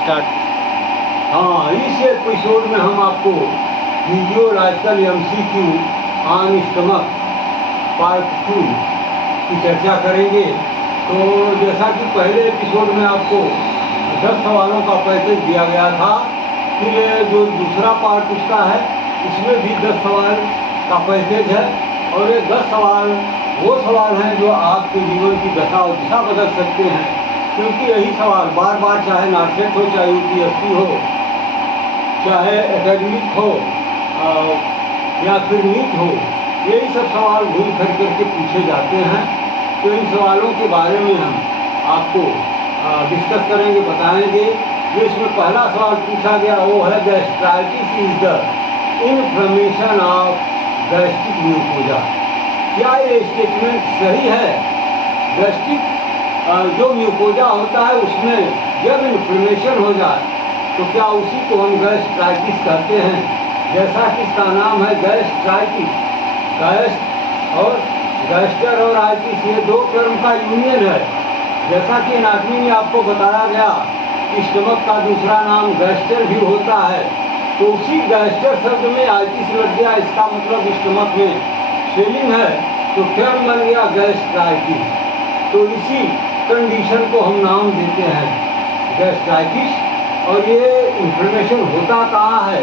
Start. हाँ, इस episode में हम आपको physiological MCQ on stomach part 2 की चर्चा करेंगे। तो जैसा कि पहले एपिसोड में आपको 10 सवालों का पैकेज दिया गया था, फिर ये जो दूसरा पार्ट उसका है इसमें भी 10 सवाल का पैकेज है। और ये 10 सवाल वो सवाल हैं जो आपके जीवन की दशा और दिशा बदल सकते हैं, क्योंकि यही सवाल बार बार, चाहे नाटसेट हो, चाहे UPSC हो, चाहे एकेडमिक हो या फिर नीट हो, यही सब सवाल घूम फिर करके पूछे जाते हैं। तो इन सवालों के बारे में हम आपको डिस्कस करेंगे, बताएंगे। जो इसमें पहला सवाल पूछा गया वो है gastritis is the inflammation of gastric mucosa. क्या ये स्टेटमेंट सही है? गैस्ट्रिक जो म्यूकोजा होता है उसमें जब इन्फ्लेमेशन हो जाए तो क्या उसी को हम गैस्ट्राइटिस कहते हैं? जैसा कि इसका नाम है गैस्ट्राइटिस। गैस्ट और गैस्टर और आइटिस ये दो टर्म का यूनियन है। जैसा कि एनाटॉमी में आपको बताया गया कि स्टमक का दूसरा नाम गैस्टर भी होता है, तो उसी गैस्टर शब्द में आइटिस लग गया, इसका मतलब स्टमक में स्वेलिंग है, तो टर्म बन गया गैस्ट्राइटिस। तो इसी कंडीशन को हम नाम देते हैं गैस्ट्राइटिस। और ये इन्फ्लेमेशन होता कहाँ है?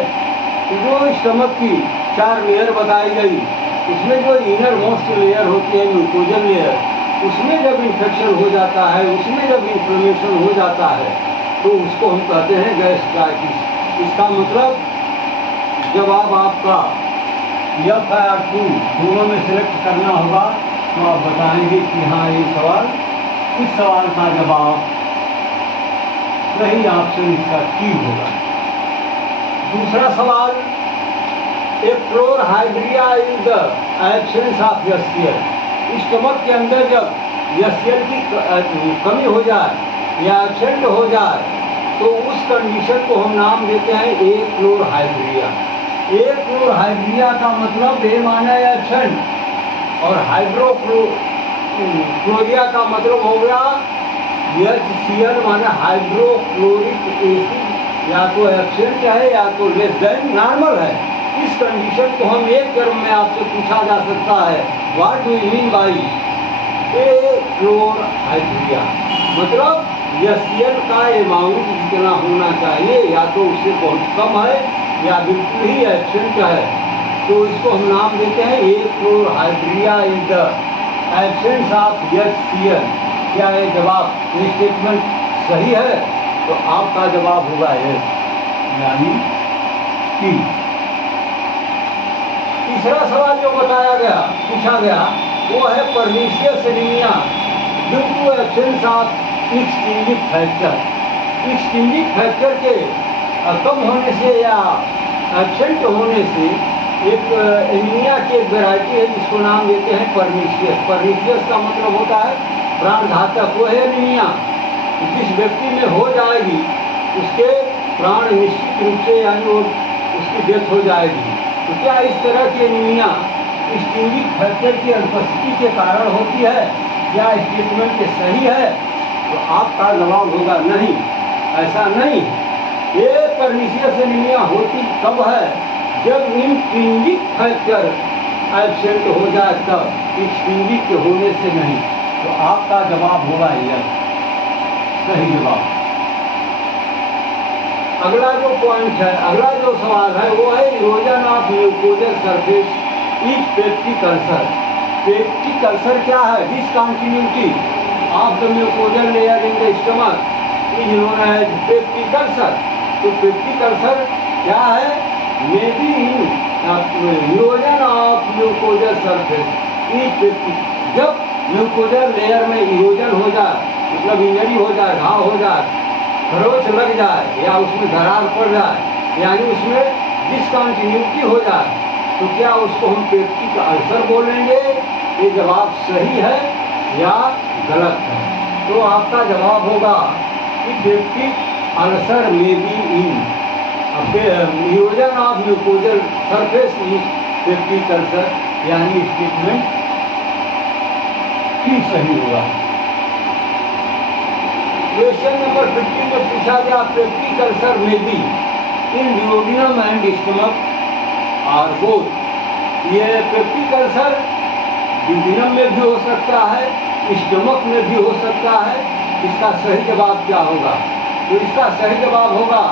तो जो स्टमक की 4 लेयर बताई गई, उसमें जो इनर मोस्ट लेयर होती है म्यूकोजल लेयर, उसमें जब इन्फेक्शन हो जाता है, उसमें जब इन्फ्लेमेशन हो जाता है, तो उसको हम कहते हैं गैस्ट्राइटिस। इसका मतलब जवाब आपका F या R2 दोनों में सिलेक्ट करना होगा, तो आप बताएंगे कि हाँ ये सवाल, इस सवाल का जवाब सही ऑप्शन इसका Q होगा। दूसरा सवाल, chlorhydria is the absence of HCl। Stomach के अंदर जब HCl की कमी हो जाए या एब्सेंट हो जाए, तो उस कंडीशन को हम नाम देते हैं क्लोरहाइड्रिया। क्लोरहाइड्रिया का मतलब ए माना एब्सेंट, और क्लोरिया का मतलब हो गया HCl माना हाइड्रोक्लोरिक एसिड, या तो एब्सेंट है या तो लेस देन नॉर्मल है। इस कंडीशन को हम एक टर्म में आपसे पूछा जा सकता है, what do you mean by chlorhydria? मतलब HCl का अमाउंट जितना होना चाहिए या तो उससे बहुत कम है या बिल्कुल ही एब्सेंट है, तो इसको हम नाम देते हैं chlorhydria is the absence of HCl। क्या ये जवाब, ये स्टेटमेंट सही है? तो आपका जवाब होगा यस, यानी कि। तीसरा सवाल जो बताया गया, पूछा गया, वो है pernicious anaemia due to absence of extrinsic factor. Extrinsic factor के कम होने से या एब्सेंट होने से एक एनीमिया की एक वैरायटी है जिसको नाम देते हैं पर्नीशियस। पर्नीशियस का मतलब होता है प्राणघातक। वो है एनीमिया जिस व्यक्ति में हो जाएगी उसके प्राण निश्चित रूप से, यानी वो उसकी डेथ हो जाएगी। तो क्या इस तरह की एनीमिया एक्सट्रिंसिक फैक्टर की अनुपस्थिति के कारण होती है? क्या स्टेटमेंट सही है? तो आपका जवाब होगा नहीं, ऐसा नहीं। ये पर्नीशियस एनीमिया होती कब है? जब इंट्रिंसिक फैक्टर एब्सेंट हो जाए तब, एक्सट्रिंसिक के होने से नहीं। तो आपका जवाब होगा यस, सही जवाब। अगला जो पॉइंट है, अगला जो सवाल है वो है erosion of mucosal surface is peptic ulcer. Peptic ulcer क्या है? Discontinuity of the mucosal layer in the stomach is known as peptic ulcer. तो पेप्टिक अल्सर क्या है? May be erosion of mucosal surface is peptic. जब mucosal layer में erosion हो जाए, मतलब इंजरी हो जाए, घाव हो जाए, खरोच लग जाए या उसमें दरार पड़ जाए, यानी उसमें डिसकंटिन्यूटी हो जाए, तो क्या उसको हम पेप्टिक अल्सर बोलेंगे? ये जवाब सही है या गलत है? तो आपका जवाब होगा कि पेप्टिक अल्सर में be in erosion of mucosal surface is peptic ulcer, यानी स्टेटमेंट ही सही होगा। क्वेश्चन नंबर 50 में पूछा गया पेप्टिक अल्सर में भी इन ड्यूओडिनम एंड स्टमक आर बोथ। ये पेप्टिक अल्सर ड्यूओडिनम में भी हो सकता है, स्टमक में भी हो सकता है। इसका सही जवाब क्या होगा? तो इसका सही जवाब होगा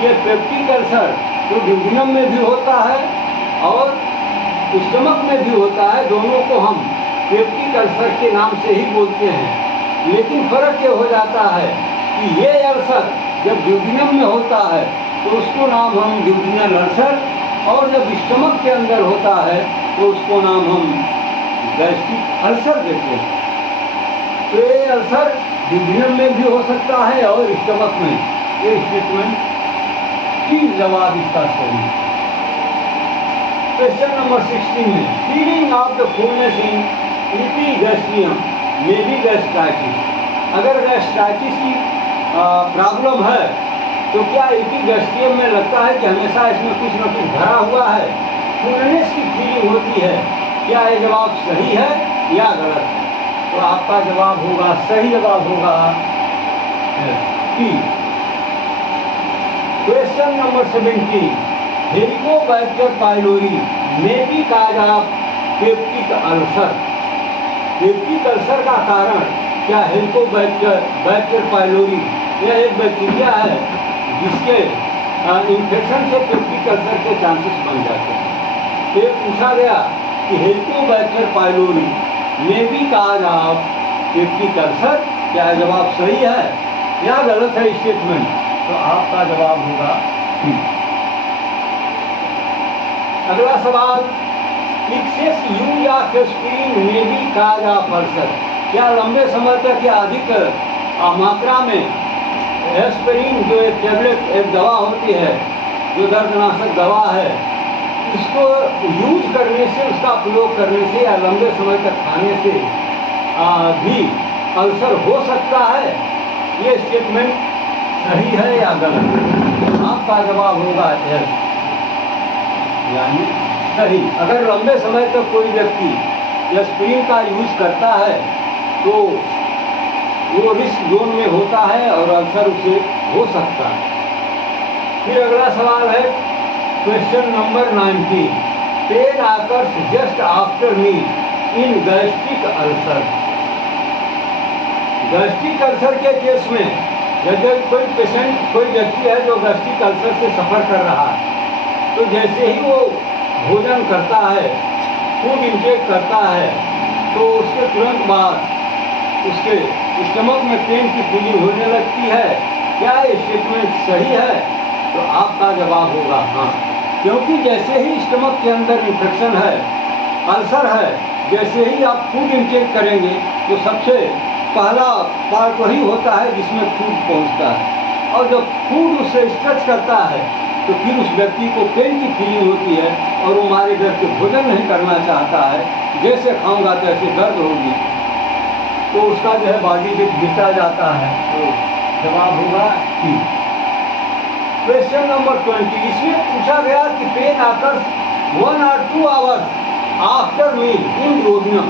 ये पेप्टिक अल्सर जो ड्यूओडिनम में भी होता है और स्टमक में भी होता है, दोनों को हम पेप्टिक अल्सर के नाम से ही बोलते हैं। लेकिन फर्क ये हो जाता है कि ये अल्सर जब ड्यूओडिनम में होता है तो उसको नाम हम ड्यूओडिनल अल्सर, और जब स्टमक के अंदर होता है तो उसको नाम हम गैस्ट्रिक अल्सर देते हैं। तो ये अल्सर ड्यूओडिनम में भी हो सकता है और स्टमक में। ये स्टेटमेंट की जवाब इसका सही है। क्वेश्चन नंबर 16 में feeling of the fullness in epigastrium में भी गैस्ट्राइटिस। अगर गैस्ट्राइटिस की प्रॉब्लम है तो क्या एपिगैस्ट्रियम में लगता है कि हमेशा इसमें कुछ न कुछ भरा हुआ है, फुलनेस की फीलिंग होती है? क्या ये जवाब सही है या गलत है? तो आपका जवाब होगा, सही जवाब होगा T. Question number 17 Helicobacter pylori में भी कहा पेप्टिक अल्सर। पेप्टिक अल्सर का कारण क्या हेलिकोबैक्टर पाइलोरी? यह एक बैक्टीरिया है जिसके इन्फेक्शन से पेप्टिक अल्सर के चांसेस बन जाते हैं। तो ये पूछा गया कि हेलिकोबैक्टर पाइलोरी में भी कहा पेप्टिक अल्सर, क्या जवाब सही है या गलत है स्टेटमेंट? तो आपका जवाब होगा अगला सवाल एक्सेस यूज या एस्पिरिन में भी कहा अल्सर। क्या लंबे समय तक या अधिक मात्रा में एस्पिरिन जो एक टैबलेट एक दवा होती है जो दर्दनाशक दवा है, इसको यूज करने से, उसका प्रयोग करने से या लंबे समय तक खाने से भी अल्सर हो सकता है? ये स्टेटमेंट सही है या गलत? आपका जवाब होगा यस, यानी सही। अगर लंबे समय तक कोई व्यक्ति एस्पिरिन का यूज करता है तो वो रिस्क जोन में होता है और अल्सर उसे हो सकता है। फिर अगला सवाल है question number 19 pain occurs just after meal in gastric ulcer. Gastric ulcer के केस में यदि कोई पेशेंट, कोई व्यक्ति है जो गैस्ट्रिक अल्सर से सफ़र कर रहा है, तो जैसे ही वो भोजन करता है, फूड इंटेक करता है, तो उसके तुरंत बाद उसके स्टमक में पेन की फीलिंग होने लगती है। क्या ये स्टेटमेंट सही है? तो आपका जवाब होगा हाँ, क्योंकि जैसे ही स्टमक के अंदर इन्फेक्शन है, अल्सर है, जैसे ही आप फूड इंटेक करेंगे तो सबसे पहला पार्ट वही होता है जिसमें फूड पहुंचता है, और जब फूड उससे स्ट्रेच करता है तो फिर उस व्यक्ति को पेन की फीलिंग होती है और वो मारे डर के भोजन नहीं करना चाहता है। जैसे खाऊंगा तैसे दर्द होगी, तो उसका जो है बॉडी वेट गिरता जाता है। तो जवाब होगा टी। क्वेश्चन नंबर 20 इसमें पूछा गया कि पेन आकर 1 or 2 hours after meal in ड्यूओडिनम।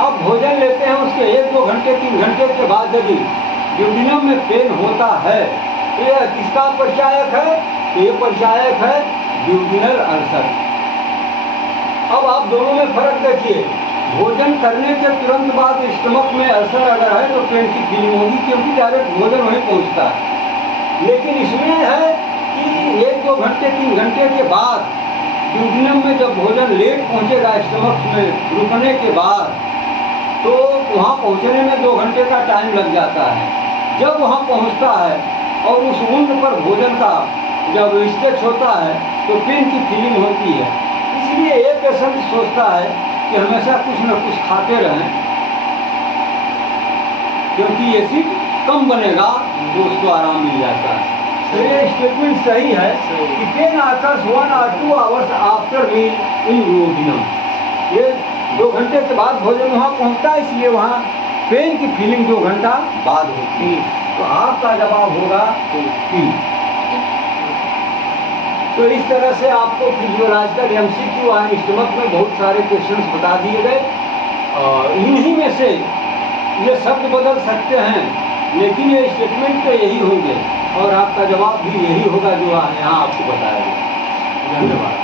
अब भोजन लेते हैं उसके 1-2 घंटे 3 घंटे के बाद यदि ड्यूओडिनम में पेन होता है तो यह किसका परिचायक है? ये परिचायक है ड्यूओडिनल अल्सर। अब आप दोनों में फर्क देखिए, भोजन करने के तुरंत बाद स्टमक में अल्सर अगर है तो पेन की फीलिंग होगी क्योंकि डायरेक्ट भोजन वहीं पहुंचता है। लेकिन इसमें है कि 1-2 घंटे 3 घंटे के बाद ड्यूओडिनम में जब भोजन लेट पहुंचेगा स्टमक में रुकने के बाद, तो वहाँ पहुँचने में 2 घंटे का टाइम लग जाता है। जब वहाँ पहुँचता है और उस वुंड पर भोजन का जब स्ट्रेच होता है तो पेन की फीलिंग होती है। इसलिए ये पेशेंट सोचता है कि हमेशा कुछ न कुछ खाते रहें, क्योंकि एसिड कम बनेगा तो उसको आराम मिल जाता है। तो ये स्टेटमेंट सही है कि pain occurs 1 or 2 hours after meal in duodenum. ये 2 घंटे के बाद भोजन वहाँ पहुँचता है, इसलिए वहाँ पेन की फीलिंग 2 घंटा बाद होती है। तो आपका जवाब होगा टी। तो इस तरह से आपको फिजियोलॉजिकल एमसीक्यू और स्टमक में बहुत सारे क्वेश्चंस बता दिए गए, और इन्हीं में से ये शब्द बदल सकते हैं लेकिन ये स्टेटमेंट तो यही होंगे और आपका जवाब भी यही होगा जो यहाँ आपको बताया गया। धन्यवाद।